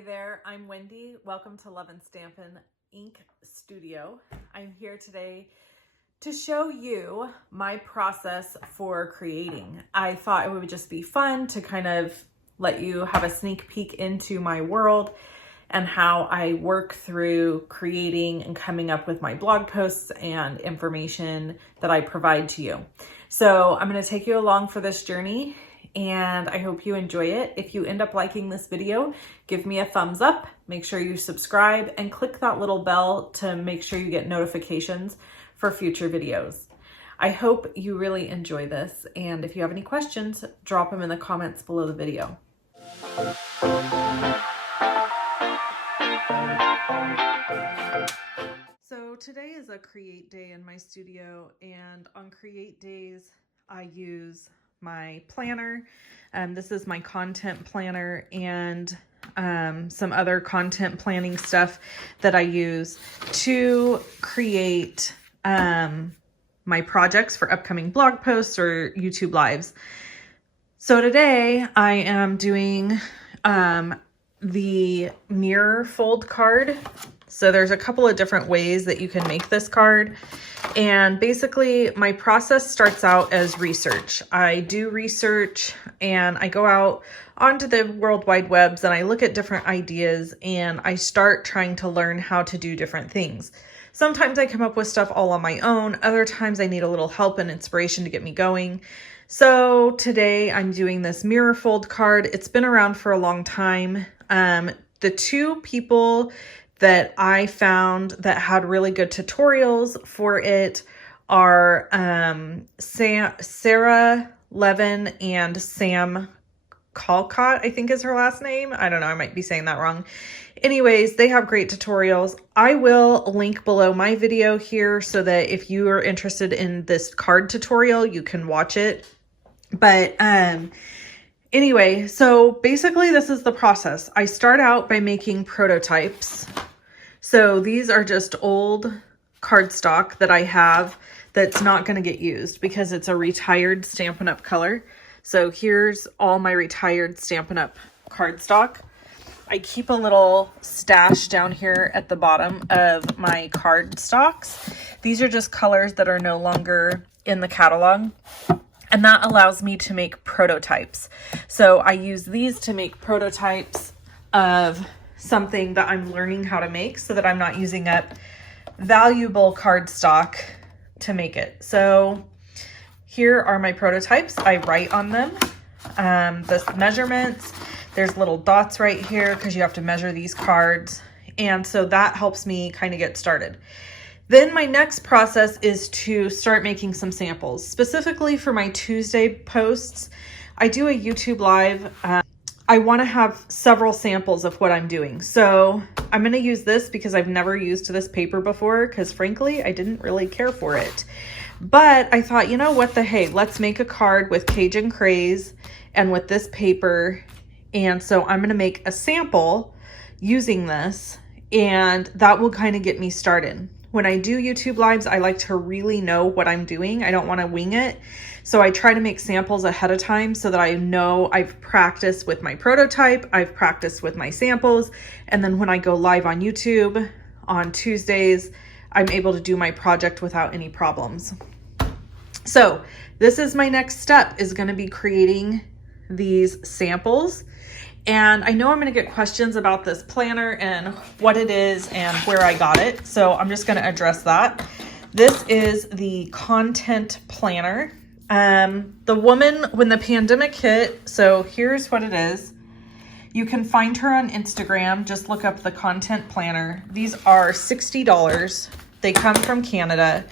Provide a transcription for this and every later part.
Hey there, I'm Wendy. Welcome to Love and Stampin' Ink Studio. I'm here today to show you my process for creating. I thought it would just be fun to kind of let you have a sneak peek into my world and how I work through creating and coming up with my blog posts and information that I provide to you. So I'm going to take you along for this journey, and I hope you enjoy it. If you end up liking this video, give me a thumbs up, make sure you subscribe, and click that little bell to make sure you get notifications for future videos. I hope you really enjoy this, and if you have any questions, drop them in the comments below the video. So today is a create day in my studio, and on create days, I use my planner. This is my content planner and some other content planning stuff that I use to create my projects for upcoming blog posts or YouTube lives. So today I am doing the mirror fold card. So there's a couple of different ways that you can make this card. And basically my process starts out as research. I do research and I go out onto the World Wide Webs and I look at different ideas and I start trying to learn how to do different things. Sometimes I come up with stuff all on my own. Other times I need a little help and inspiration to get me going. So today I'm doing this mirror fold card. It's been around for a long time. The two people that I found that had really good tutorials for it are Sarah Levin and Sam Calcott, I think is her last name. I don't know, I might be saying that wrong. Anyways, they have great tutorials. I will link below my video here so that if you are interested in this card tutorial, you can watch it. But anyway, so basically this is the process. I start out by making prototypes. So these are just old cardstock that I have that's not going to get used because it's a retired Stampin' Up! Color. So here's all my retired Stampin' Up! Cardstock. I keep a little stash down here at the bottom of my cardstocks. These are just colors that are no longer in the catalog. And that allows me to make prototypes. So I use these to make prototypes of something that I'm learning how to make so that I'm not using up valuable cardstock to make it. So here are my prototypes. I write on them the measurements. There's little dots right here because you have to measure these cards. And so that helps me kind of get started. Then my next process is to start making some samples. Specifically for my Tuesday posts, I do a YouTube live. I want to have several samples of what I'm doing. So I'm going to use this because I've never used this paper before because frankly, I didn't really care for it. But I thought, you know what the hey, let's make a card with Cajun Craze and with this paper. And so I'm going to make a sample using this and that will kind of get me started. When I do YouTube lives, I like to really know what I'm doing. I don't want to wing it. So I try to make samples ahead of time so that I know I've practiced with my prototype, I've practiced with my samples, and then when I go live on YouTube on Tuesdays, I'm able to do my project without any problems. So this is my next step, is going to be creating these samples. And I know I'm going to get questions about this planner and what it is and where I got it. So I'm just going to address that. This is the content planner. The woman, when the pandemic hit, so here's what it is. You can find her on Instagram. Just look up the content planner. These are $60. They come from Canada.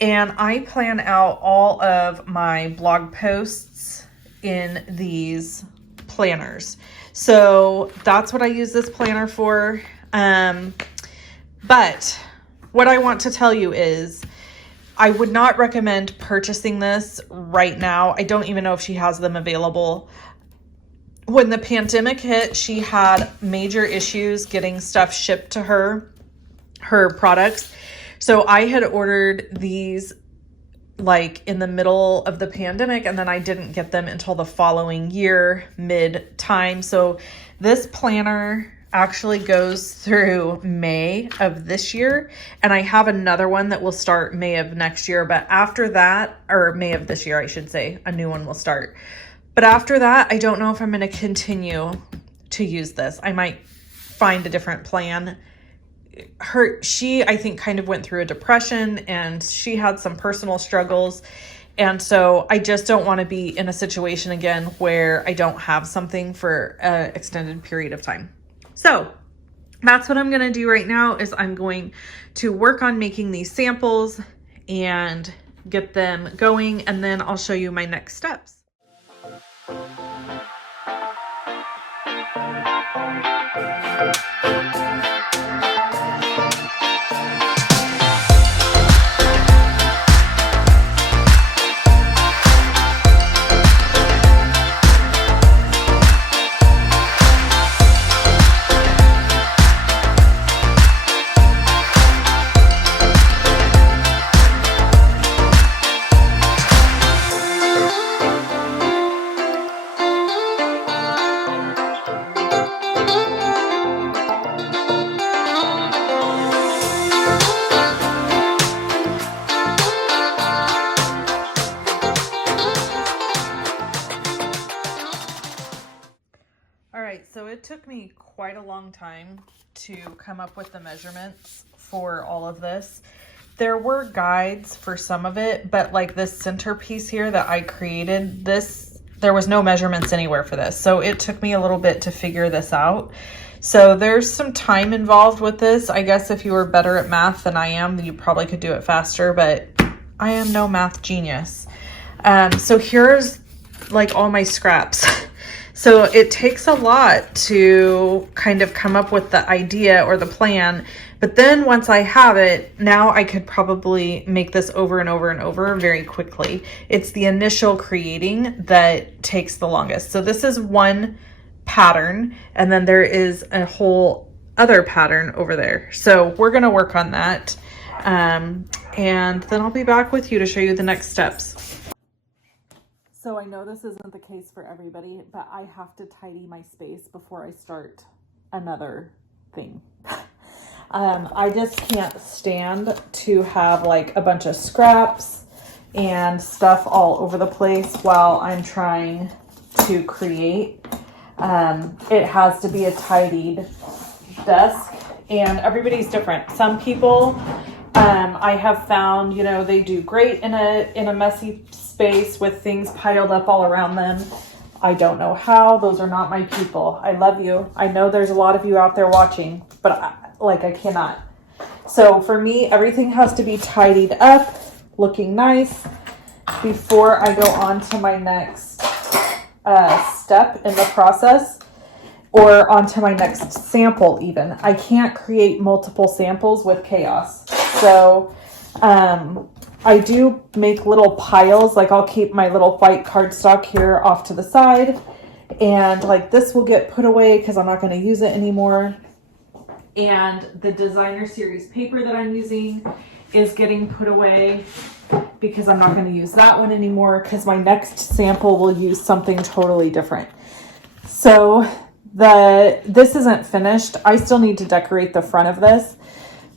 And I plan out all of my blog posts in these planners. So that's what I use this planner for. But what I want to tell you is I would not recommend purchasing this right now. I don't even know if she has them available. When the pandemic hit, she had major issues getting stuff shipped to her products. So I had ordered these like in the middle of the pandemic, and then I didn't get them until the following year, mid time. So this planner actually goes through May of this year, and I have another one that will start May of next year. But after that, or May of this year, I should say, a new one will start. But after that, I don't know if I'm going to continue to use this. I might find a different plan. She, I think, kind of went through a depression, and she had some personal struggles. And so I just don't want to be in a situation again where I don't have something for an extended period of time. So that's what I'm going to do right now, is I'm going to work on making these samples and get them going, and then I'll show you my next steps. So it took me quite a long time to come up with the measurements for all of this. There were guides for some of it, but like this centerpiece here that I created, there was no measurements anywhere for this. So it took me a little bit to figure this out. So there's some time involved with this. I guess if you were better at math than I am, you probably could do it faster, but I am no math genius. So here's like all my scraps. So it takes a lot to kind of come up with the idea or the plan, but then once I have it, now I could probably make this over and over and over very quickly. It's the initial creating that takes the longest. So this is one pattern, and then there is a whole other pattern over there. So we're gonna work on that, and then I'll be back with you to show you the next steps. So I know this isn't the case for everybody, but I have to tidy my space before I start another thing. I just can't stand to have like a bunch of scraps and stuff all over the place while I'm trying to create. It has to be a tidied desk, and everybody's different. Some people, I have found, you know, they do great in a messy space with things piled up all around them. I don't know how. Those are not my people. I love you. I know there's a lot of you out there watching, but I cannot. So for me, everything has to be tidied up, looking nice before I go on to my next step in the process, or onto my next sample even. I can't create multiple samples with chaos. So I do make little piles, like I'll keep my little white cardstock here off to the side, and like this will get put away because I'm not going to use it anymore. And the designer series paper that I'm using is getting put away because I'm not going to use that one anymore, because my next sample will use something totally different. So this isn't finished. I still need to decorate the front of this.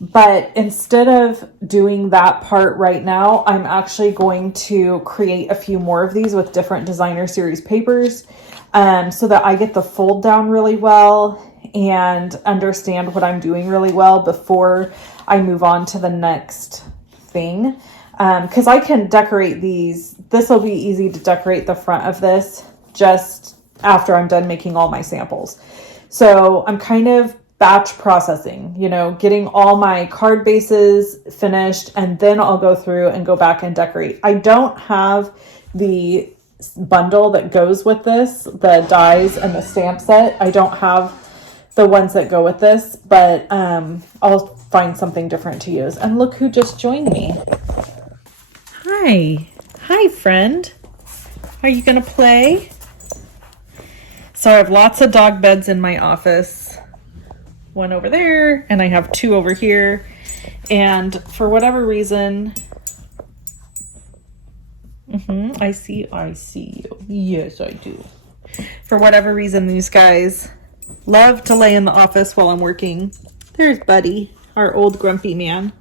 But instead of doing that part right now, I'm actually going to create a few more of these with different designer series papers, so that I get the fold down really well and understand what I'm doing really well before I move on to the next thing. Because I can decorate these. This will be easy to decorate the front of this just after I'm done making all my samples. So I'm kind of batch processing, you know, getting all my card bases finished, and then I'll go through and go back and decorate. I don't have the bundle that goes with this, the dies and the stamp set. I don't have the ones that go with this, but I'll find something different to use. And look who just joined me. Hi friend. Are you gonna play? So I have lots of dog beds in my office. One over there, and I have two over here. And for whatever reason, I see you. Yes, I do. For whatever reason, these guys Love to lay in the office while I'm working. There's Buddy, our old grumpy man.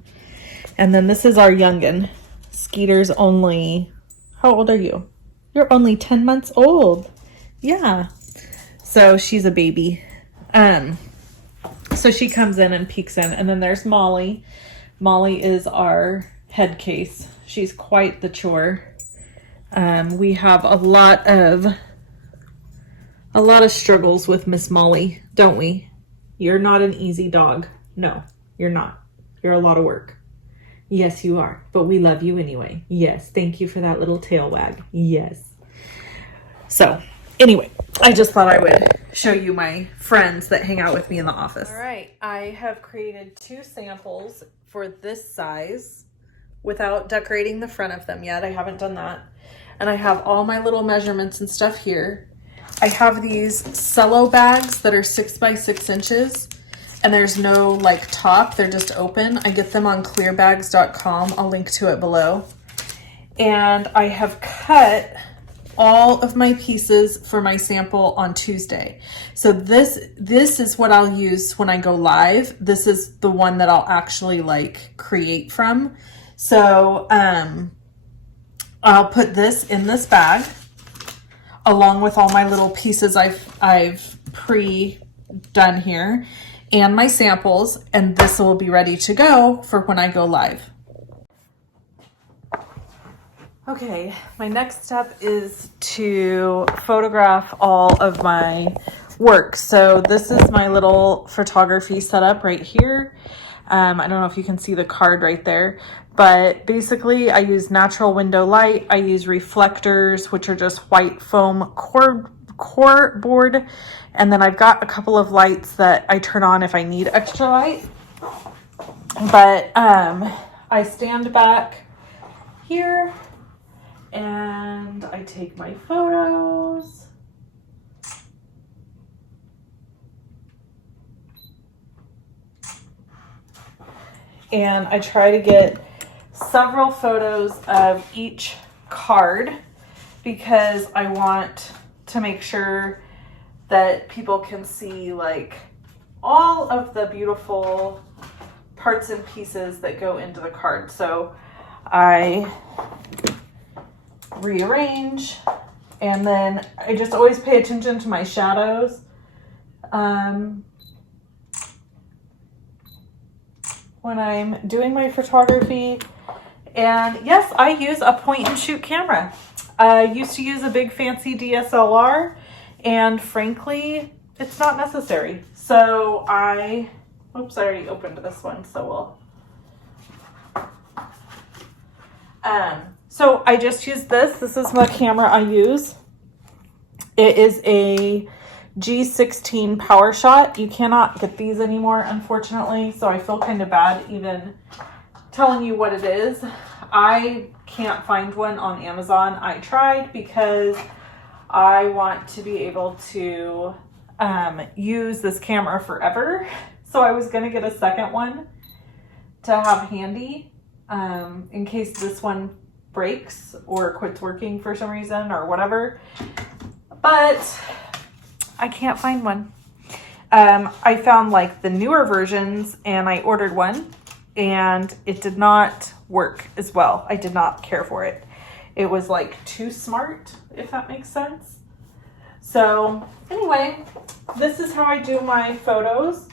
And then this is our youngin. Skeeter's only, how old are you? You're only 10 months old. Yeah. So she's a baby. So she comes in and peeks in. And then there's Molly. Molly is our head case. She's quite the chore. We have a lot of struggles with Miss Molly, don't we? You're not an easy dog. No, you're not. You're a lot of work. Yes, you are. But we love you anyway. Yes. Thank you for that little tail wag. Yes. So anyway, I just thought I would show you my friends that hang out with me in the office. All right. I have created 2 samples for this size without decorating the front of them yet. I haven't done that. And I have all my little measurements and stuff here. I have these cello bags that are 6 by 6 inches. And there's no like top, they're just open. I get them on clearbags.com. I'll link to it below. And I have cut all of my pieces for my sample on Tuesday. So this is what I'll use when I go live. This is the one that I'll actually like create from. So I'll put this in this bag along with all my little pieces I've pre-done here and my samples, and this will be ready to go for when I go live. Okay, my next step is to photograph all of my work. So this is my little photography setup right here. I don't know if you can see the card right there, but basically I use natural window light. I use reflectors, which are just white foam core board. And then I've got a couple of lights that I turn on if I need extra light. But I stand back here and I take my photos. And I try to get several photos of each card because I want to make sure that people can see like all of the beautiful parts and pieces that go into the card. So I rearrange, and then I just always pay attention to my shadows. When I'm doing my photography. And yes, I use a point and shoot camera. I used to use a big fancy DSLR, and frankly, it's not necessary. So oops, I already opened this one, so so I just use this. This is the camera I use. It is a G16 PowerShot. You cannot get these anymore, unfortunately, so I feel kind of bad even telling you what it is. I can't find one on Amazon. I tried because I want to be able to use this camera forever. So I was going to get a second one to have handy in case this one breaks or quits working for some reason or whatever. But I can't find one. I found like the newer versions and I ordered one and it did not work as well. I did not care for it. It was like too smart, if that makes sense. So anyway, this is how I do my photos.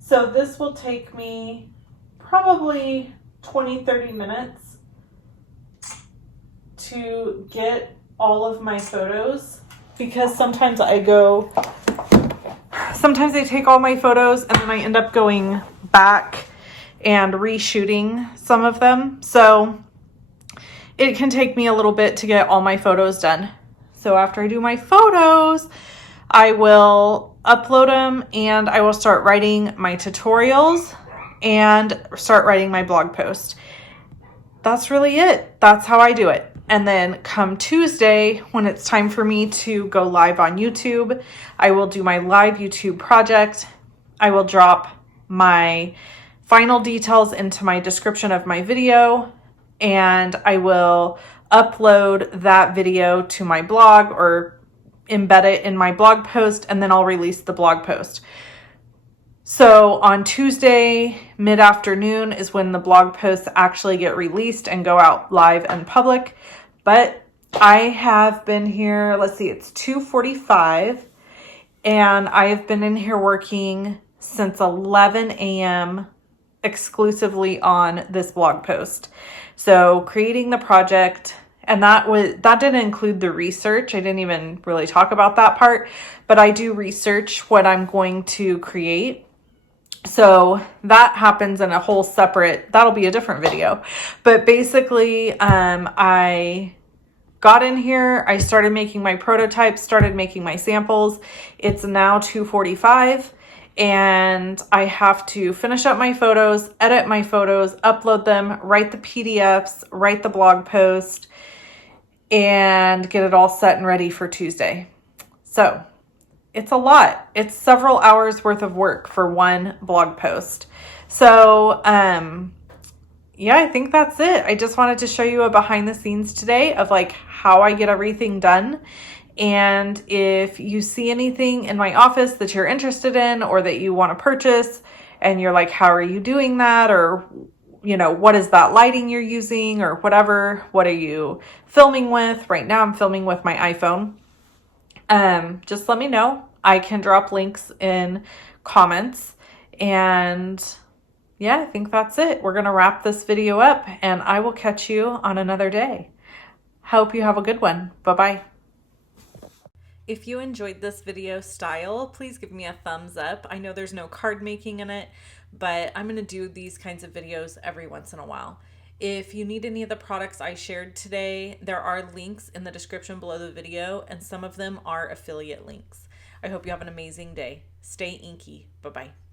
So this will take me probably 20-30 minutes to get all of my photos, because sometimes I take all my photos and then I end up going back and reshooting some of them. So it can take me a little bit to get all my photos done. So after I do my photos, I will upload them and I will start writing my tutorials and start writing my blog post. That's really it. That's how I do it. And then come Tuesday, when it's time for me to go live on YouTube, I will do my live YouTube project. I will drop my final details into my description of my video, and I will upload that video to my blog or embed it in my blog post, and then I'll release the blog post. So on Tuesday, mid-afternoon is when the blog posts actually get released and go out live and public. But I have been here, let's see, it's 2:45, and I have been in here working since 11 a.m. exclusively on this blog post. So creating the project, and that didn't include the research. I didn't even really talk about that part, but I do research what I'm going to create. So that happens in a whole separate, that'll be a different video. But basically, I got in here, I started making my prototypes, started making my samples. It's now 2:45, and I have to finish up my photos, edit my photos, upload them, write the PDFs, write the blog post, and get it all set and ready for Tuesday. So it's a lot. It's several hours worth of work for one blog post. So, yeah, I think that's it. I just wanted to show you a behind the scenes today of like how I get everything done. And if you see anything in my office that you're interested in or that you want to purchase and you're like, how are you doing that? Or, you know, what is that lighting you're using or whatever? What are you filming with? Right now I'm filming with my iPhone. Just let me know. I can drop links in comments. And yeah, I think that's it. We're going to wrap this video up, and I will catch you on another day. Hope you have a good one. Bye-bye. If you enjoyed this video style, please give me a thumbs up. I know there's no card making in it, but I'm going to do these kinds of videos every once in a while. If you need any of the products I shared today, there are links in the description below the video, and some of them are affiliate links. I hope you have an amazing day. Stay inky. Bye-bye.